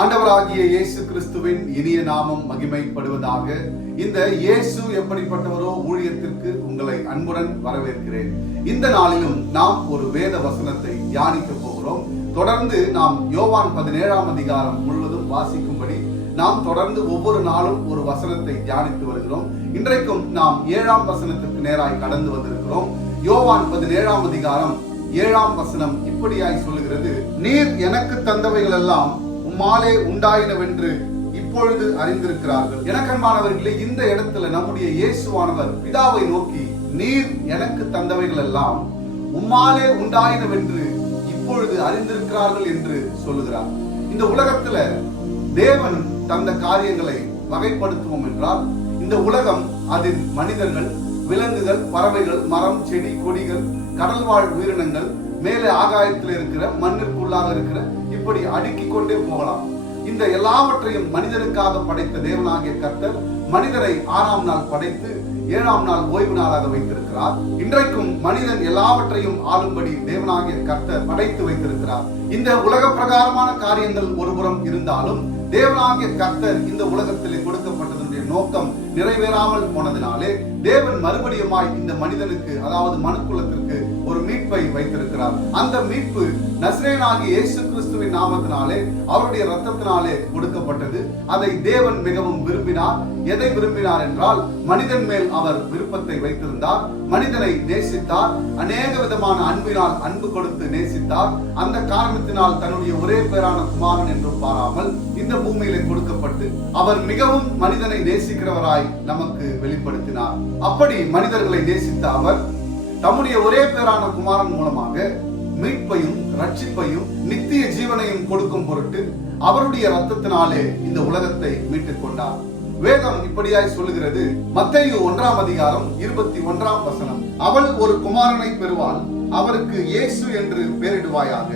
ஆண்டவராகிய இயேசு கிறிஸ்துவின் இனிய நாமம் மகிமைப்படுவதாக. இந்த இயேசு எப்படிப்பட்டவரோ ஊழியத்திற்கு உங்களை அன்புடன் வரவேற்கிறேன். இந்த நாளிலும் நாம் ஒரு வேத வசனத்தை தியானிக்க போகிறோம். தொடர்ந்து நாம் யோவான் 17ஆம் அதிகாரம் முழுவதும் வாசிக்கும்படி நாம் தொடர்ந்து ஒவ்வொரு நாளும் ஒரு வசனத்தை தியானித்து வருகிறோம். இன்றைக்கும் நாம் 7ஆம் வசனத்திற்கு நேராய் கடந்து வந்திருக்கிறோம். யோவான் 17ஆம் அதிகாரம் 7ஆம் வசனம் இப்படியாய் சொல்லுகிறது: நீர் எனக்கு தந்தவைகள் எல்லாம் உம்மாலே உண்டாயினவென்று இப்பொழுது அறிந்திருக்கிறார்கள். எனக்கன்பானவர்களே, இந்த இடத்துல நம்முடைய இயேசுவானவர் பிதாவை நோக்கி நீர் எனக்கு தந்தவைகள் எல்லாம் உம்மாலே உண்டாயினவென்று இப்பொழுது அறிந்திருக்கிறார்கள் என்று சொல்லுகிறார். இந்த உலகத்துல தேவன் தந்த காரியங்களை வகைப்படுத்துவோம் என்றால், இந்த உலகம் அதில் மனிதர்கள், விலங்குகள், பறவைகள், மரம், செடி, கொடிகள், கடல் வாழ் உயிரினங்கள், மேலே ஆகாயத்தில் இருக்கிற, மண்ணிற்குள்ளாக இருக்கிற, இப்படி அடுக்கிக் கொண்டே போகலாம். இந்த எல்லாவற்றையும் மனிதனுக்காக படைத்த தேவனாகிய கர்த்தர் மனிதரை 6ஆம் நாள் படைத்து 7ஆம் நாள் ஓய்வு நாளாக வைத்திருக்கிறார். இன்றைக்கும் மனிதன் எல்லாவற்றையும் ஆளும்படி தேவனாகிய கர்த்தர் படைத்து வைத்திருக்கிறார். இந்த உலக பிரகாரமான காரியங்கள் ஒருபுறம் இருந்தாலும், தேவனாகிய கர்த்தர் இந்த உலகத்திலே கொடுக்கப்பட்டதனுடைய நோக்கம் நிறைவேறாமல் போனதினாலே தேவன் மறுபடியுமாய் இந்த மனிதனுக்கு, அதாவது மனுக்குலத்திற்கு ஒரு மீட்பை வைத்திருக்கிறார். அந்த மீட்பு நசரேயனாகிய இயேசு கிறிஸ்துவின் நாமத்தினாலே, அவருடைய இரத்தத்தினாலே கொடுக்கப்பட்டது. அதை தேவன் மிகவும் விரும்பினார். எதை விரும்பினார் என்றால், மனிதன் மேல் அவர் விருப்பத்தை வைத்திருந்தார். மனிதனை நேசித்தார். அநேக விதமான அன்பினால் அன்பு கொடுத்து நேசித்தார். அந்த காரணத்தினால் தன்னுடைய ஒரே பேரான குமாரன் என்றும் பாராமல் இந்த பூமியிலே கொடுக்கப்பட்டு அவர் மிகவும் மனிதனை நேசிக்கிறவராய் நமக்கு வெளிப்படுத்தினார். அப்படி மனிதர்களை நேசித்த அவர் தம்முடைய ஒரே பேரான குமாரன் மூலமாக மீட்பையும் ரட்சிப்பையும் நித்திய ஜீவனையும் கொடுக்கும் பொருட்டு அவருடைய இரத்தத்தினாலே இந்த உலகத்தை மீட்டுக் கொண்டார். வேதம் இப்படியாய் சொல்லுகிறது. மத்தேயு 1ஆம் அதிகாரம் 21ஆம் வசனம்: அவள் ஒரு குமாரனை பெறுவாள், அவருக்கு இயேசு என்று பெயரிடுவாயாக,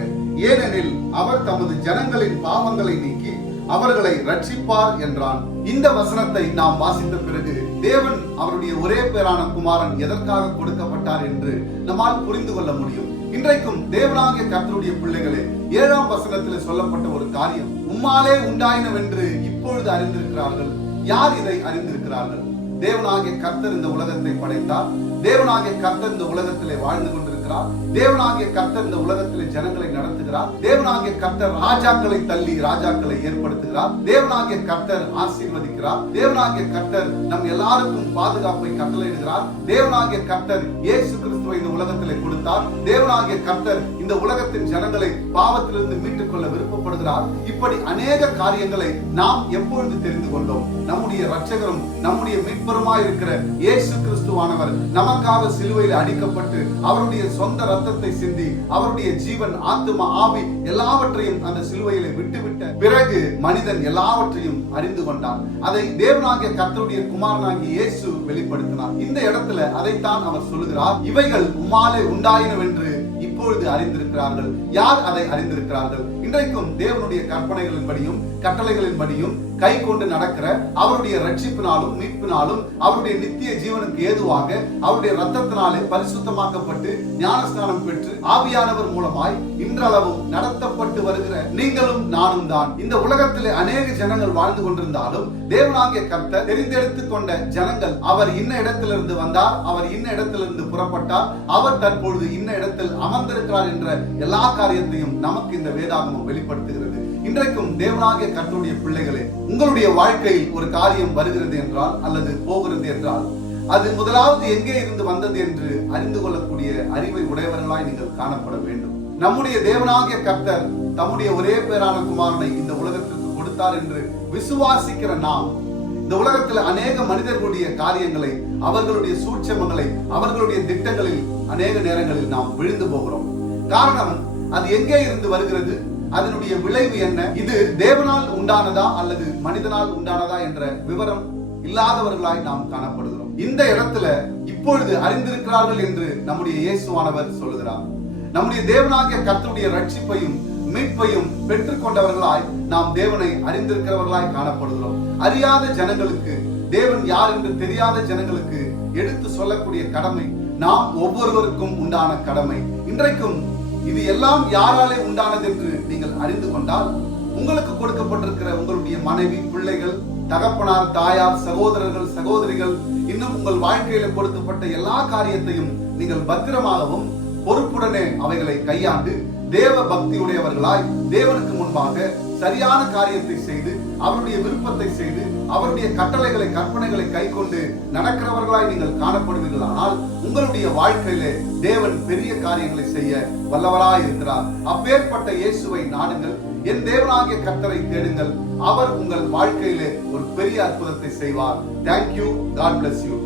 ஏனெனில் அவர் தமது ஜனங்களின் பாவங்களை நீக்கி அவர்களை ரட்சிப்பார் என்றான். இந்த வசனத்தை நாம் வாசித்த பிறகு தேவன் அவருடைய ஒரே பேரான குமாரன் எதற்காக கொடுக்கப்பட்டார் என்று நம்மால் புரிந்து கொள்ள முடியும். இன்றைக்கும் தேவனாகிய கர்த்தருடைய பிள்ளைகளே, 7ஆம் வசனத்தில் சொல்லப்பட்ட ஒரு காரியம் உம்மாலே உண்டாயினவென்று இப்பொழுது அறிந்திருக்கிறார்கள். யார் இதை அறிந்திருக்கிறார்கள்? தேவனாகிய கர்த்தர் இந்த உலகத்தை படைத்தார். தேவனாகிய கர்த்தர் இந்த உலகத்திலே வாழ்ந்து கொண்டிருக்கிறார். தேவனாகிய கர்த்தர் இந்த உலகத்திலே ஜனங்களை நடத்துகிறார். தேவனாகிய கர்த்தர் ராஜாக்களை தள்ளி ராஜாக்களை ஏற்படுத்துகிறார். தேவனாகிய கர்த்தர் ஆசீர்வதிக்கிறார். தேவனாகிய கர்த்தர் நம் எல்லாருக்கும் பாதுகாப்பை கட்டளையிடுகிறார். தேவனாகிய கர்த்தர் இயேசு கிறிஸ்துவை இந்த உலகத்திலே கொடுத்தார். தேவனாகிய கர்த்தர் இந்த உலகத்தின் ஜனங்களை பாவத்திலிருந்து மீட்டுக் கொள்ள விருப்பப்படுகிறார். இப்படி அநேக காரியங்களை நாம் எப்பொழுது தெரிந்து கொண்டோம்? நம்முடைய இரட்சகரும் நம்முடைய மீட்பருமாய் இருக்கிற இயேசு கிறிஸ்துவானவர் நமக்காக சிலுவையில் அடிக்கப்பட்டு அவருடைய சொந்த ரத்தத்தை சிந்தி அவருடைய ஜீவன், ஆத்துமா, ஆவி எல்லாவற்றையும் அந்த சிலுவையிலே விட்டுவிட்ட பிறகு மனிதன் எல்லாவற்றையும் அறிந்து கொண்டான். அதை தேவனாகிய கர்த்தருடைய குமாரனாகிய இயேசு வெளிப்படுத்தினார். இந்த இடத்துல அதைத்தான் அவர் சொல்லுகிறார்: இவைகள் உம்மாலே உண்டாயினவென்று இப்பொழுது அறிந்திருக்கிறார்கள். யார் அதை அறிந்திருக்கிறார்கள்? இன்றைக்கும் தேவனுடைய கற்பனைகளின்படியும் கட்டளைகளின்படியும் கை கொண்டு நடக்கிற, அவருடைய ரட்சிப்பினாலும் மீட்பினாலும் அவருடைய நித்திய ஜீவனுக்கு ஏதுவாக அவருடைய இரத்தத்தினாலே பரிசுத்தமாக்கப்பட்டு ஞானஸ்நானம் பெற்று ஆவியானவர் மூலமாய் இன்றளவும் நடத்தப்பட்டு வருகிற நீங்களும் நானும் தான். இந்த உலகத்திலே அநேக ஜனங்கள் வாழ்ந்து கொண்டிருந்தாலும் தேவனாகிய கர்த்தர் தெரிந்தெடுத்துக் கொண்ட ஜனங்கள், அவர் இன்ன இடத்திலிருந்து வந்தார், அவர் இன்ன இடத்திலிருந்து புறப்பட்டார், அவர் தற்பொழுது இன்ன இடத்தில் அமர்ந்திருக்கிறார் என்ற எல்லா காரியத்தையும் நமக்கு இந்த வேதாகமம் வெளிப்படுத்துகிறது. இன்றைக்கும் தேவனாகிய கர்த்தருடைய பிள்ளைகளே, உங்களுடைய வாழ்க்கையில் ஒரு காரியம் வருகிறது என்றால் அல்லது போகிறது என்றால், அது முதலாவது எங்கே இருந்து வந்தது என்று அறிந்து கொள்ளக்கூடிய அறிவை உடையவர்களாய் நீங்கள் காணப்பட வேண்டும். நம்முடைய தேவனாகிய கர்த்தர் தம்முடைய ஒரே பேரான குமாரனை இந்த உலகத்திற்கு கொடுத்தார் என்று விசுவாசிக்கிற நாம், இந்த உலகத்தில் அநேக மனிதர்களுடைய காரியங்களை, அவர்களுடைய சூட்சமங்களை, அவர்களுடைய திட்டங்களில் அநேக நேரங்களில் நாம் விழுந்து போகிறோம். காரணம், அது எங்கே இருந்து வருகிறது? அதனுடைய விளைவு என்ன? இது தேவனால் உண்டானதா அல்லது மனிதனால் உண்டானதா என்ற விவரம் இல்லாதவர்களாய் நாம் காணப்படுகிறோம். இந்த இடத்துல இப்பொழுது அறிந்திருக்கிறார்கள் என்று நம்முடைய இயேசுவானவர் சொல்லுகிறார். நம்முடைய தேவனாகிய கர்த்தருடைய ரட்சிப்பையும் மீட்பையும் பெற்றுக் கொண்டவர்களாய் நாம் தேவனை அறிந்திருக்கிறவர்களாய் காணப்படுகிறோம். அறியாத ஜனங்களுக்கு, தேவன் யார் என்று தெரியாத ஜனங்களுக்கு எடுத்து சொல்லக்கூடிய கடமை நாம் ஒவ்வொருவருக்கும் உண்டான கடமை. இன்றைக்கும் இது எல்லாம் யாராலே உண்டானது என்று நீங்கள் அறிந்து கொண்டால், உங்களுக்கு கொடுக்கப்பட்டிருக்கிற உங்களுடைய மனைவி, பிள்ளைகள், தகப்பனார், தாயார், சகோதரர்கள், சகோதரிகள், இன்னும் உங்கள் வாழ்க்கையில கொடுக்கப்பட்ட எல்லா காரியத்தையும் நீங்கள் பத்திரமாகவும் பொறுப்புடனே அவைகளை கையாண்டு தேவ பக்தியுடையவர்களாய் தேவனுக்கு முன்பாக சரியான காரியத்தை செய்து அவருடைய விருப்பத்தை செய்து அவருடைய கட்டளைகளை, கற்பனைகளை கை கொண்டு நடக்கிறவர்களாய் நீங்கள் காணப்படுவீர்களானால் உங்களுடைய வாழ்க்கையிலே தேவன் பெரிய காரியங்களை செய்ய வல்லவராய் இருக்கிறார். அப்பேற்பட்ட இயேசுவை நாடுங்கள், என் தேவனாகிய கர்த்தரை தேடுங்கள். அவர் உங்கள் வாழ்க்கையிலே ஒரு பெரிய அற்புதத்தை செய்வார். தேங்க்யூ. God bless you.